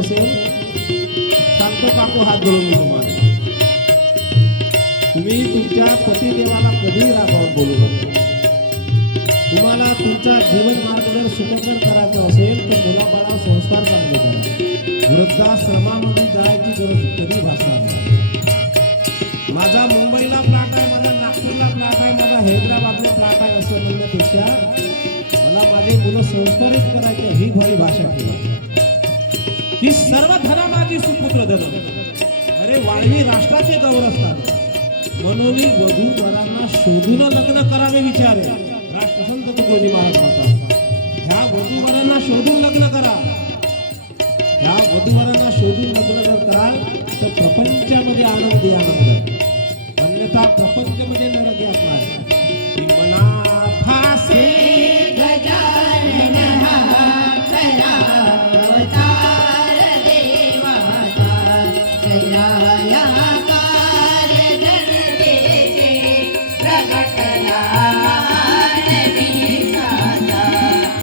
असेल सांगतो काकू हात जोडून तुम्हाला, तुम्ही तुमच्या पतिदेवाला कधीही रागावून बोलू नका. तुम्हाला तुमचा जीवन मार्ग जर सुखकर करायचं असेल तर मुलाबाळा संस्कार चांगले करा. वृद्धाश्रमामध्ये जायची गरज कधी भासणार नाही. माझा मुंबईला प्लॉट आहे, माझा नागपूरला प्लॉट आहे, माझा हैदराबादला प्लॉट आहे असं म्हणण्यापेक्षा मला माझे मुलं संस्कारित करायचे ही भरी भाषा केली. ही सर्व धना माझी सुपुत्र धन. अरे वाळवी राष्ट्राचे गौरव असतात म्हणून वधू वरांना शोधून लग्न करावे विचारे. राष्ट्रसंत तुकोजी महाराज म्हणतात ह्या वधूवरांना शोधून लग्न करा. ह्या वधूवरांना शोधून लग्न जर कराल तर प्रपंचामध्ये आनंद आहे, अन्यथा प्रपंचमध्ये नरक असणार आहे. मना फासे गजानन हा खरा अवतार देवाचा कैलाया